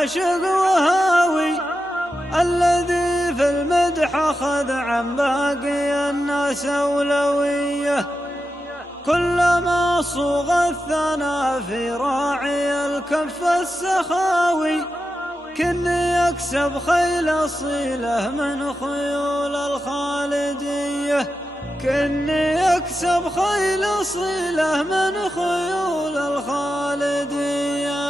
عاشق وهاوي، الذي في المدح أخذ عن باقي الناس أولوية. كلما صوغ الثنى في راعي الكف السخاوي، كني أكسب خيل أصيله من خيول الخالدية. كني أكسب خيل أصيله من خيول الخالدية.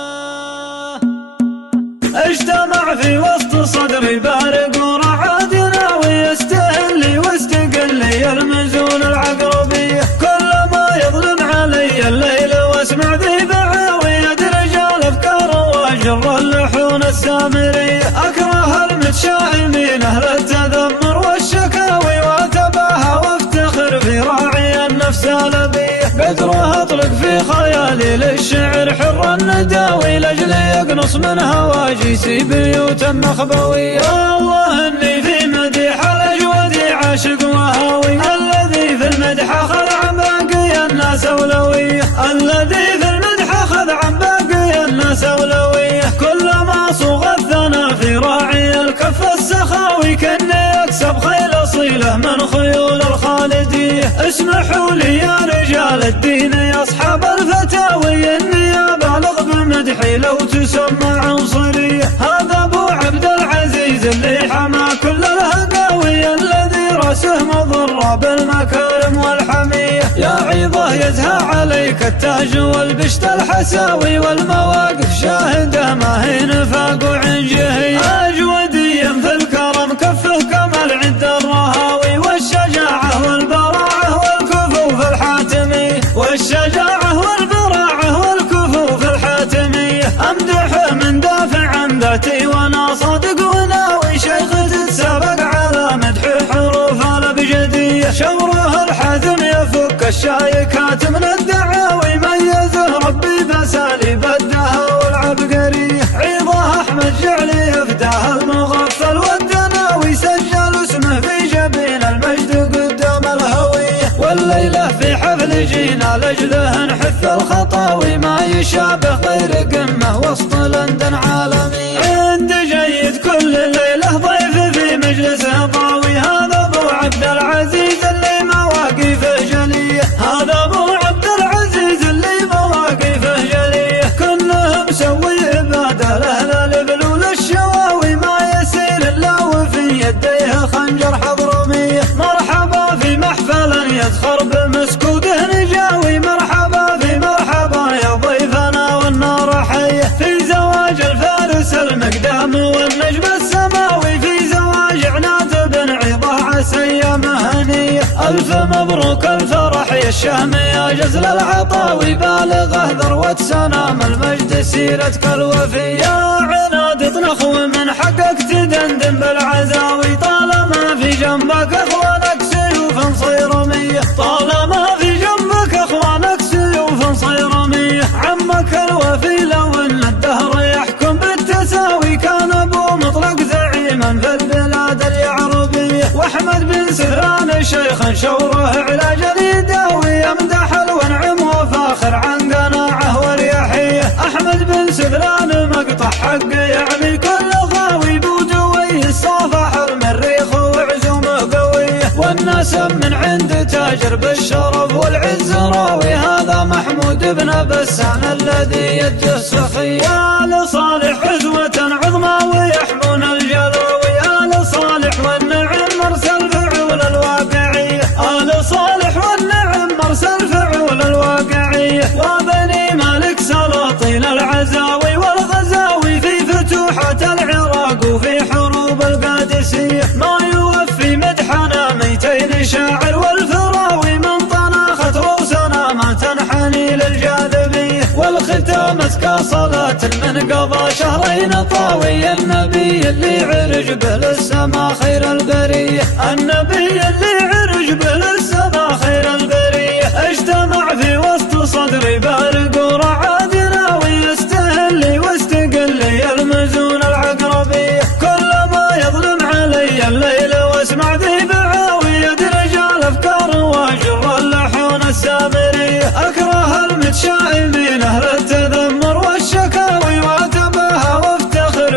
اجتمع في وسط صدري بارق ورعادنا، ويستهل واستقل يرمزون العقربية. كل ما يظلم علي الليل واسمع ذي بعاوي، يدرج الافكار واجر اللحون السامرية. اكره المتشائمين اهل التذمر والشكاوي، واتباهى وافتخر في راعي النفس الابية. قدره اطلق في خيالي للشعر حر النداوي، لاجل يقنص من هواجسي بيوت مخبوية. والله اني في مديح الاجود عاشق وهاوي، الذي في المدح اخذ عن باقي الناس اولوية. الذي في المدح اخذ عن باقي الناس اولوية. كلما صوغ الثنى في راعي الكف السخاوي، كني اكسب خيل اصيله من خيول الخالدية. اسمحوا لي يا رجال الدين يا اصحاب الفتاوي، اني ابالغ بمدحي لو تسمى عنصرية. هذا ابو عبد العزيز اللي حمى كل الهقاوي، الذي راسه مضر بالمكارم والحمية. يا عيضه يزهى عليك التاج والبشت الحساوي، والمواقف شاهدة ما هي نفاق وعنجهية. اجودي في الكرم كفه كما العد الرهاوي، والشجاعة والبراعة والكفوف الحاتمية. والشجاعة والبراعة والكفوف الحاتمية. امدح من دافع عن ذاتي وانا صادق وناوي، شيخ تتسابق على مدح حروف الابجدية. شوره الحازم يفك الشايكات من الدعاوي، ميزه ربي باساليب الدهى والعبقرية. عيضه احمد جعلي يفتاه المغفل والدناوي، سجل اسمه في جبين المجد قدام الهوية. والليلة في حفل جينا لاجله نحث الخطاوي، ما يشابه غير قمة وسط لندن عالمي. عند جيد كل الليلة ضيف في مجلسه طاوي، هذا ابو عبد العزيز اللي مواقفه جلية. هذا ابو عبد العزيز اللي مواقفه جلية. كلهم سوي عباده لاهل الابل الشواوي، ما يسير الا وفي يديه خنجر حضرمية. مرحبا في محفل يزخر بمسكوده نجاوي، مرحبا في مرحبا يا ضيفنا والنار حية. في زواج الفارس المقدام والنجم السماوي، في زواج عناد بن عيضة عسية مهنية. الف مبروك الفرح يا الشهم يا جزل العطاوي، بالغه ذروة سنام المجد سيرتك الوفية. يا عناد اطنخ ومن حقك تدندن بالعزاوي، طالما في جنبك اخوانك سيوف صيرمية. طالما في جنبك اخوانك سيوف صيرمية. عمك الوفي لو ان الدهر يحكم بالتساوي، كان ابو مطلق زعيما في البلاد اليعربية. واحمد بن سهران شيخ شوره علاجا يداوي، يمدح الونعم وفاخر عن قناعه ورياحية. احمد بن سهران مقطع حق يعني كل غاوي، بودويه الصافح المريخ وعزومه قوية. والناس من عند تاجر بالشرف والعز راوي، هذا محمود بن بسان الذي يده سخية. آل صالح عزوة عظمى ويحمون الجلاوي، آل صالح والنعم مرسل فعول الواقعية. آل صالح والنعم مرسل فعول الواقعية. وبني مالك سلاطين العزاوي والغزاوي، في فتوحات العراق وفي حروب القادسية. ما يوفي مدحنا 200 شاعر والفراوي، من طناخت رؤوسنا ما تنحني للجاذبية. والختام ازكى صلاة من قضى شهرين طاوي، النبي اللي عرج به للسما خير البرية. النبي اللي عرج به للسما خير البرية. اجتمع في وسط صدري بارق ورعادنا، ويستهل واستقل يرمزون العقربية. كل ما يظلم علي الليل واسمع ذي بعاوي، يدرج الافكار واجر اللحون السامرية. اكره المتشائمين اهل التذمر والشكاوي، واتباهى وافتخر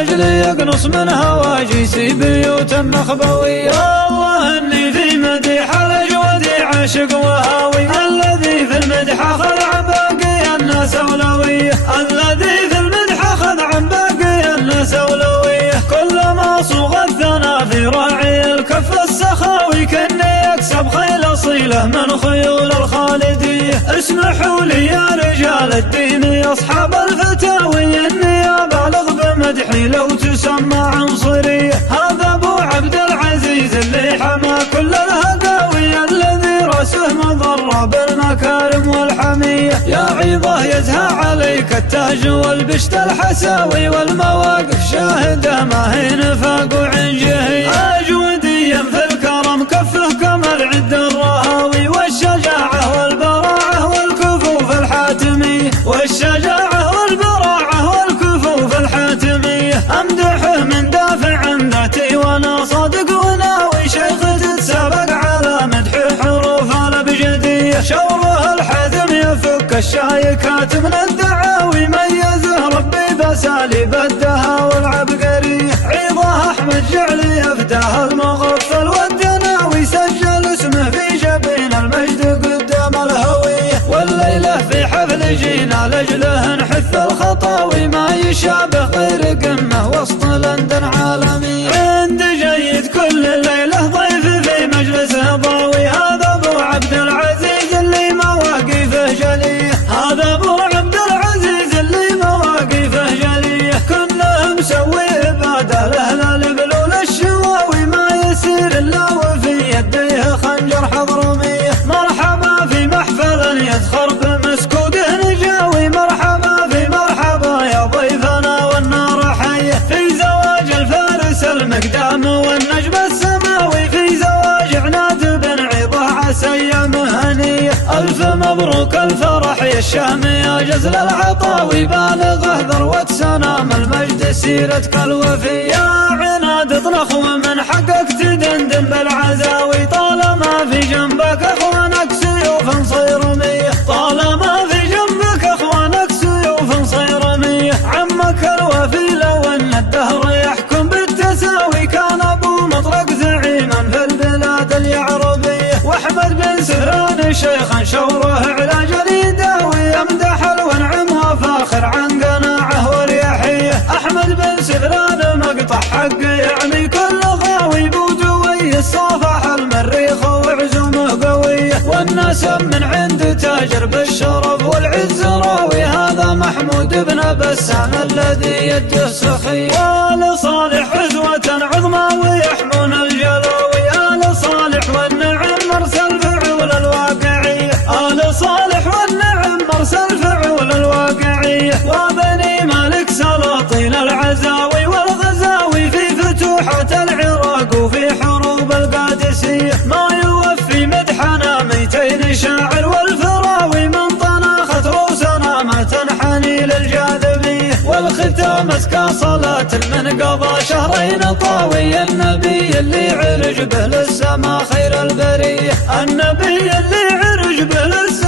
لأجل يقنص من هواجيس بيوت مخبوية. والله إني في مديح الأجود عاشق وهاوي، الذي في المدح أخذ عن باقي الناس أولوية، الذي في المدح أخذ عن باقي الناس أولوية. كلما صوغ الثنا في راعي الكف السخاوي، كأني أكسب خيل أصيلة من خيول الخالدية. اسمحوا لي يا رجال الدين يا أصحاب الفتاوي، إني أبالغ بمدحي لو تسمى عنصرية. هذا أبو عبد العزيز اللي حمى كل الهداوي، الذي رأسه مضر بالمكارم والحمية. يا عيضه يزهى عليك التاج والبشت الحساوي، والمواقف شاهدة ما هي نفاق وعنجهية. أجوديا في الكرم كفه كما العد الرهاوي، والشجاعة والبراعة والكفوف الحاتمية، والشجاعة والبراعة والكفوف الحاتمية. أمدحه من دافع عن ذاتي وأنا صادق وناوي، شيخ تتسابق على مدح حروف الأبجدية. شوره الحزم يفك الشايكات من الدعاوي، ميزه ربي بأساليب الدها والعبقرية. عيضه أحمد جعل يفتح المغفل والدناوي، سجل اسمه في جبين المجد قدام الهوية. والليلة في حفل جينا لأجله نحث الخطاوي، ما يشابه غير قمة وسط لندن عالمية. عند جيد كل الليلة ضيف في مجلسه ضاوي، هذا أبو عبد العزيز اللي مواقفه جلية، هذا أبو عبد العزيز اللي مواقفه جلية. كنا مسوي إبادة له البلول الشواوي، ما يسير إلا وفي يديه خنجر حضرمية. مرحبا في محفل يزخر بمسكوده نجاوي، مرحبا في مرحبا يا ضيفنا والنار حية. في زواج الفارس المقدام والنجم السماوي، في زواج عناد بن عيضه عسى مهنية. ألف مبروك الفرح يا الشام يا جزل العطاوي، بالغه ذروة سنام المجد سيرتك الوفية. يا عناد اطلق ومن حقك تدندن بالعزاوي، طالما في جنبك اخوانك سيوف صيرمية، طالما في جنبك اخوانك سيوف صيرمية. عمك الوفي لو ان الدهر يحكم بالتساوي، كان ابو مطرق زعيما في البلاد اليعربية. واحمد بن سهران شيخا شوره علاج يداوي، يمدح ونعمها فاخر عن قناعه ورياحية. احمد بن سهران مقطع حق يعني كل غاوي، بوجوي الصافح المريخ وعزومه قوية. والنسب من عند تاجر بالشرف والعز راوي، هذا محمود بن بسام الذي يده سخي. وآل صالح عزوة عظمى ويحمون الجلوي، آل صالح والنعم مرسل فعول الواقعية، آل صالح والنعم مرسل فعول الواقعية. وبني مالك سلاطين العزاوي والغزاوي، في فتوحات العراق وفي حروب القادسية. ما يوفي مدحنا 200 شاعر والفراوي، من طناخت رؤوسنا ما تنحني للجاذبية. والختام اسكى صلاة من قضى شهرين طاوي، النبي اللي عرج به للسما خير البرية، النبي اللي عرج به للسما